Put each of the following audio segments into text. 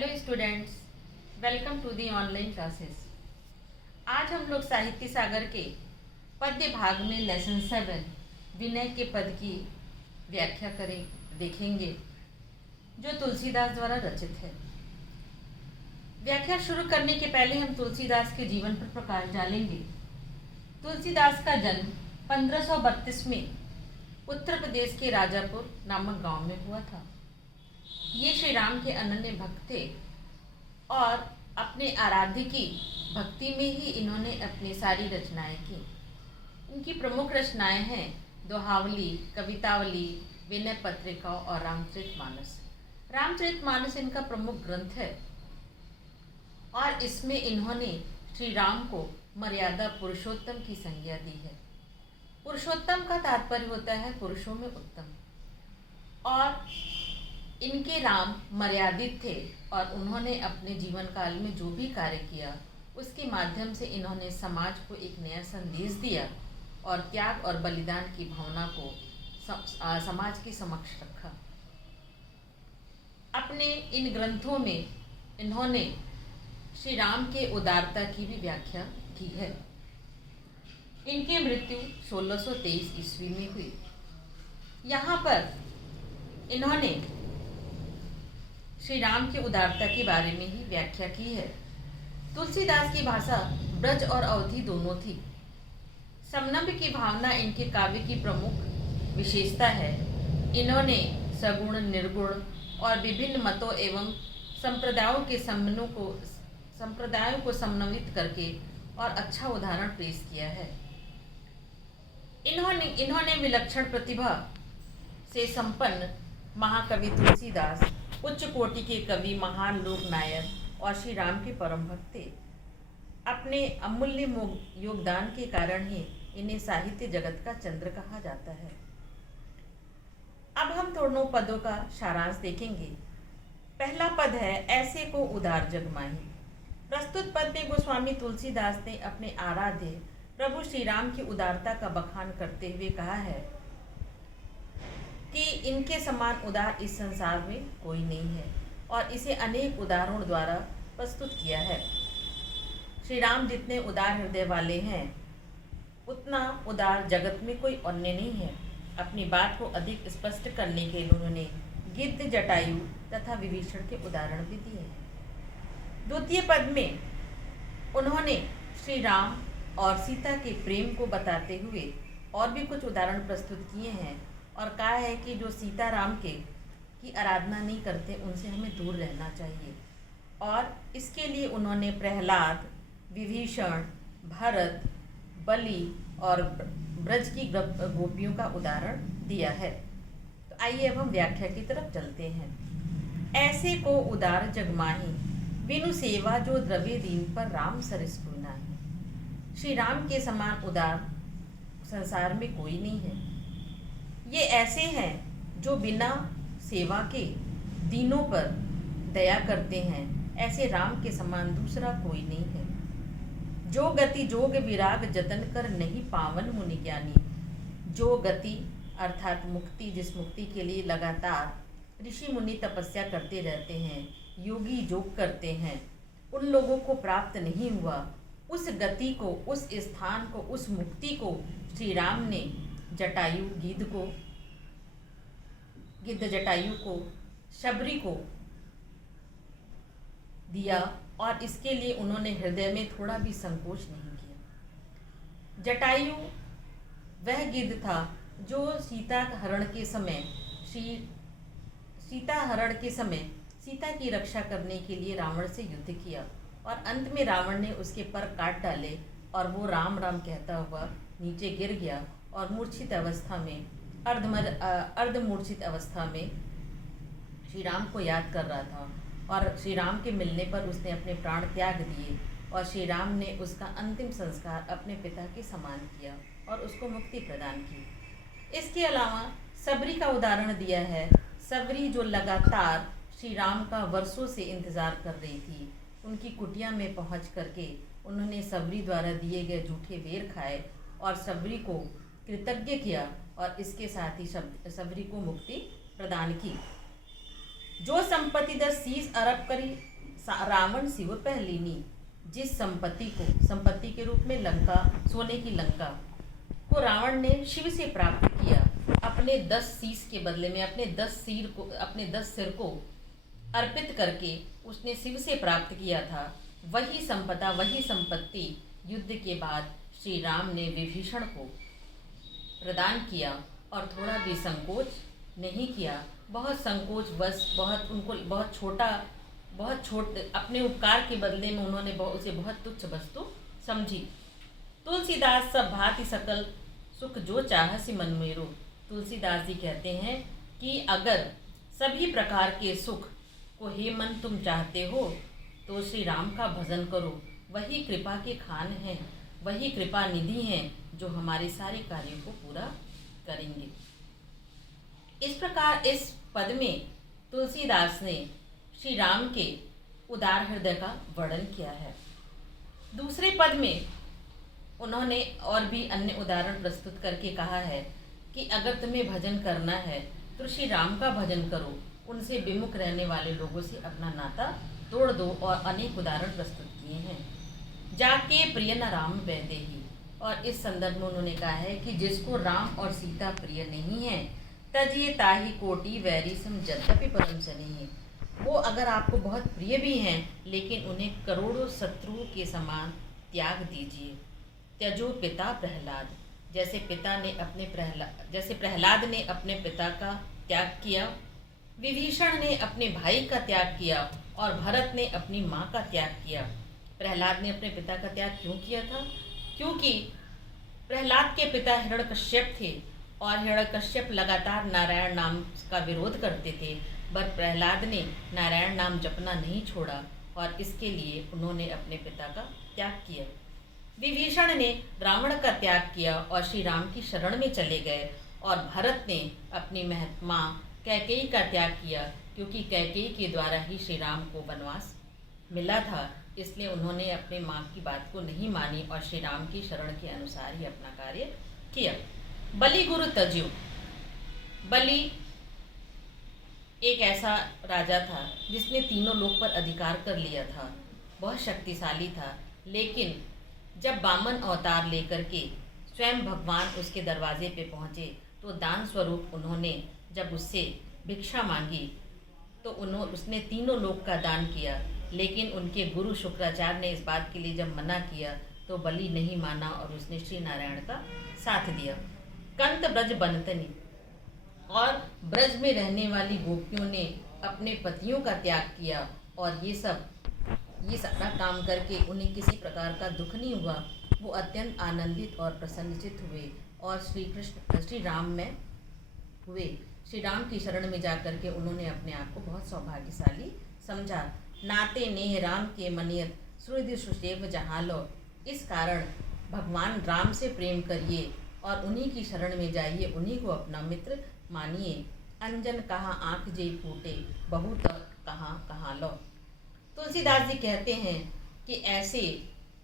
Hello students, welcome to the online classes. आज हम लोग साहित्य सागर के पद्य भाग में लेसन 7 विनय के पद की व्याख्या देखेंगे जो तुलसीदास द्वारा रचित है। व्याख्या शुरू करने के पहले हम तुलसीदास के जीवन पर प्रकाश डालेंगे। तुलसीदास का जन्म 1532 में उत्तर प्रदेश के राजापुर नामक गांव में हुआ था। ये श्री राम के अनन्य भक्त थे और अपने आराध्य की भक्ति में ही इन्होंने अपनी सारी रचनाएं की। इनकी प्रमुख रचनाएं हैं दोहावली, कवितावली, विनय पत्रिका और रामचरितमानस। रामचरितमानस इनका प्रमुख ग्रंथ है और इसमें इन्होंने श्री राम को मर्यादा पुरुषोत्तम की संज्ञा दी है। पुरुषोत्तम का तात्पर्य होता है पुरुषों में उत्तम, और इनके राम मर्यादित थे और उन्होंने अपने जीवन काल में जो भी कार्य किया उसके माध्यम से इन्होंने समाज को एक नया संदेश दिया और त्याग और बलिदान की भावना को समाज के समक्ष रखा। अपने इन ग्रंथों में इन्होंने श्री राम के उदारता की भी व्याख्या की है। इनकी मृत्यु 1623 ईस्वी में हुई। यहाँ पर इन्होंने श्री राम की उदारता के बारे में ही व्याख्या की है। तुलसीदास की भाषा ब्रज और अवधी दोनों थी। समनव्य की भावना इनके काव्य की प्रमुख विशेषता है। इन्होंने सगुण, निर्गुण और विभिन्न मतों एवं संप्रदायों को समन्वित करके और अच्छा उदाहरण पेश किया है। इन्होंने विलक्षण प्रतिभा से संपन्न महाकवि तुलसीदास उच्च कोटि के कवि, महान लोक नायक और श्री राम के परम भक्त थे। अपने अमूल्य योगदान के कारण ही इन्हें साहित्य जगत का चंद्र कहा जाता है। अब हम दोनों पदों का सारांश देखेंगे। पहला पद है ऐसे को उदार जग माही। प्रस्तुत पद में गोस्वामी तुलसीदास ने अपने आराध्य प्रभु श्री राम की उदारता का बखान करते हुए कहा है कि इनके समान उदार इस संसार में कोई नहीं है, और इसे अनेक उदाहरणों द्वारा प्रस्तुत किया है। श्री राम जितने उदार हृदय वाले हैं उतना उदार जगत में कोई अन्य नहीं है। अपनी बात को अधिक स्पष्ट करने के लिए उन्होंने गिद्ध, जटायु तथा विभीषण के उदाहरण भी दिए हैं। द्वितीय पद में उन्होंने श्री राम और सीता के प्रेम को बताते हुए और भी कुछ उदाहरण प्रस्तुत किए हैं और कहा है कि जो सीताराम की आराधना नहीं करते उनसे हमें दूर रहना चाहिए। और इसके लिए उन्होंने प्रहलाद, विभीषण, भरत, बलि और ब्रज की गोपियों का उदाहरण दिया है। तो आइए अब हम व्याख्या की तरफ चलते हैं। ऐसे को उदार जगमाही, बिनु सेवा जो द्रव्य दीन पर राम सरिस कोई नाही। श्री राम के समान उदार संसार में कोई नहीं है। ये ऐसे हैं जो बिना सेवा के दीनों पर दया करते हैं। ऐसे राम के समान दूसरा कोई नहीं है। जो गति जोग विराग जतन कर नहीं पावन मुनि ज्ञानी। जो गति अर्थात मुक्ति, जिस मुक्ति के लिए लगातार ऋषि मुनि तपस्या करते रहते हैं, योगी योग करते हैं, उन लोगों को प्राप्त नहीं हुआ, उस गति को, उस स्थान को, उस मुक्ति को श्री राम ने गिद्ध जटायु को, शबरी को दिया, और इसके लिए उन्होंने हृदय में थोड़ा भी संकोच नहीं किया। जटायु वह गिद्ध था जो सीता हरण के समय सीता की रक्षा करने के लिए रावण से युद्ध किया और अंत में रावण ने उसके पर काट डाले और वो राम राम कहता हुआ नीचे गिर गया और मूर्छित अवस्था में, अर्धमूर्छित अवस्था में श्री राम को याद कर रहा था। और श्री राम के मिलने पर उसने अपने प्राण त्याग दिए और श्री राम ने उसका अंतिम संस्कार अपने पिता के समान किया और उसको मुक्ति प्रदान की। इसके अलावा सबरी का उदाहरण दिया है। सबरी जो लगातार श्री राम का वर्षों से इंतज़ार कर रही थी, उनकी कुटिया में पहुंच करके उन्होंने सबरी द्वारा दिए गए जूठे बेर खाए और सबरी को कृतज्ञ किया और इसके साथ ही सबरी को मुक्ति प्रदान की। जो संपत्ति 10 अरब करी रावण शिव पहलीनी। जिस संपत्ति के रूप में लंका, सोने की लंका को रावण ने शिव से प्राप्त किया, अपने 10 शीश के बदले में अपने 10 सिर को अर्पित करके उसने शिव से प्राप्त किया था, वही संपत्ति युद्ध के बाद श्री राम ने विभीषण को प्रदान किया और थोड़ा भी संकोच नहीं किया। बहुत अपने उपकार के बदले में उन्होंने उसे बहुत तुच्छ वस्तु समझी। तुलसीदास सब भांति सकल सुख जो चाहसी मन मेरो। तुलसीदास जी कहते हैं कि अगर सभी प्रकार के सुख को हे मन तुम चाहते हो तो श्री राम का भजन करो, वही कृपा के खान हैं, वही कृपा निधि हैं जो हमारे सारे कार्यों को पूरा करेंगे। इस प्रकार इस पद में तुलसीदास ने श्री राम के उदार हृदय का वर्णन किया है। दूसरे पद में उन्होंने और भी अन्य उदाहरण प्रस्तुत करके कहा है कि अगर तुम्हें भजन करना है तो श्री राम का भजन करो, उनसे विमुख रहने वाले लोगों से अपना नाता तोड़ दो, और अनेक उदाहरण प्रस्तुत किए हैं। जाके प्रिय न राम वैदेही, और इस संदर्भ में उन्होंने कहा है कि जिसको राम और सीता प्रिय नहीं है तजिए ताही कोटि वैरी सम यद्यपि परम सनेही। वो अगर आपको बहुत प्रिय भी हैं लेकिन उन्हें करोड़ों शत्रुओं के समान त्याग दीजिए। त्यजो पिता प्रहलाद, जैसे प्रहलाद ने अपने पिता का त्याग किया, विभीषण ने अपने भाई का त्याग किया और भरत ने अपनी माँ का त्याग किया। प्रहलाद ने अपने पिता का त्याग क्यों किया था? क्योंकि प्रहलाद के पिता हिरण्यकश्यप थे और हिरण्यकश्यप लगातार नारायण नाम का विरोध करते थे, पर प्रहलाद ने नारायण नाम जपना नहीं छोड़ा और इसके लिए उन्होंने अपने पिता का त्याग किया। विभीषण ने रावण का त्याग किया और श्री राम की शरण में चले गए, और भरत ने अपनी माँ कैकेयी का त्याग किया, क्योंकि कैकेयी के द्वारा ही श्री राम को वनवास मिला था, इसलिए उन्होंने अपने माँ की बात को नहीं मानी और श्री राम की शरण के अनुसार ही अपना कार्य किया। बलि गुरु तज्यो, बलि एक ऐसा राजा था जिसने तीनों लोक पर अधिकार कर लिया था, बहुत शक्तिशाली था, लेकिन जब वामन अवतार लेकर के स्वयं भगवान उसके दरवाजे पे पहुँचे तो दान स्वरूप उन्होंने जब उससे भिक्षा मांगी तो उसने तीनों लोक का दान किया, लेकिन उनके गुरु शुक्राचार्य ने इस बात के लिए जब मना किया तो बलि नहीं माना और उसने श्री नारायण का साथ दिया। कंत ब्रज बनतनी, और ब्रज में रहने वाली गोपियों ने अपने पतियों का त्याग किया और ये सारा काम करके उन्हें किसी प्रकार का दुख नहीं हुआ। वो अत्यंत आनंदित और प्रसन्नचित हुए और श्री राम में हुए। श्री राम की शरण में जाकर के उन्होंने अपने आप को बहुत सौभाग्यशाली समझा। नाते नेह राम के मनियत सुहृद सुसेव जहाँ लो, इस कारण भगवान राम से प्रेम करिए और उन्हीं की शरण में जाइए, उन्हीं को अपना मित्र मानिए। अंजन कहाँ आँख जे फूटे, बहुत कहाँ कहाँ लो। तुलसीदास जी कहते हैं कि ऐसे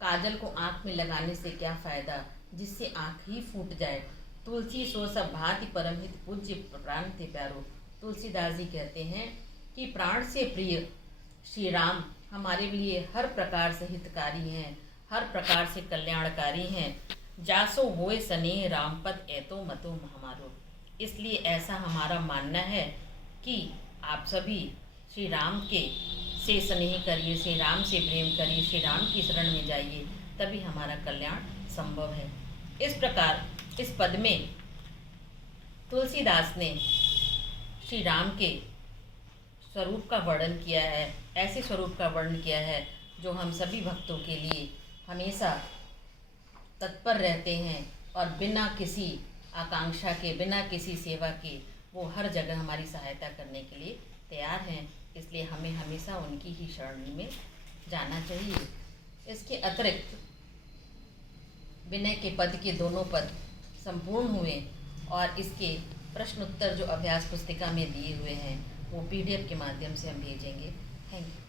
काजल को आँख में लगाने से क्या फ़ायदा जिससे आँख ही फूट जाए। तुलसी सो सब भांति परमहित पूज्य प्राण थे प्यारो। तुलसीदास जी कहते हैं कि प्राण से प्रिय श्री राम हमारे लिए हर प्रकार से हितकारी हैं, हर प्रकार से कल्याणकारी हैं। जासो होए स्नेह रामपद ऐतो मतो हमारो। इसलिए ऐसा हमारा मानना है कि आप सभी श्री राम के से स्नेह करिए, श्री राम से प्रेम करिए, श्री राम की शरण में जाइए, तभी हमारा कल्याण संभव है। इस प्रकार इस पद में तुलसीदास ने श्री राम के स्वरूप का वर्णन किया है, ऐसे स्वरूप का वर्णन किया है जो हम सभी भक्तों के लिए हमेशा तत्पर रहते हैं और बिना किसी आकांक्षा के, बिना किसी सेवा के वो हर जगह हमारी सहायता करने के लिए तैयार हैं। इसलिए हमें हमेशा उनकी ही शरण में जाना चाहिए। इसके अतिरिक्त विनय के पद के दोनों पद संपूर्ण हुए और इसके प्रश्न उत्तर जो अभ्यास पुस्तिका में दिए हुए हैं वो PDF के माध्यम से हम भेजेंगे। Thank you.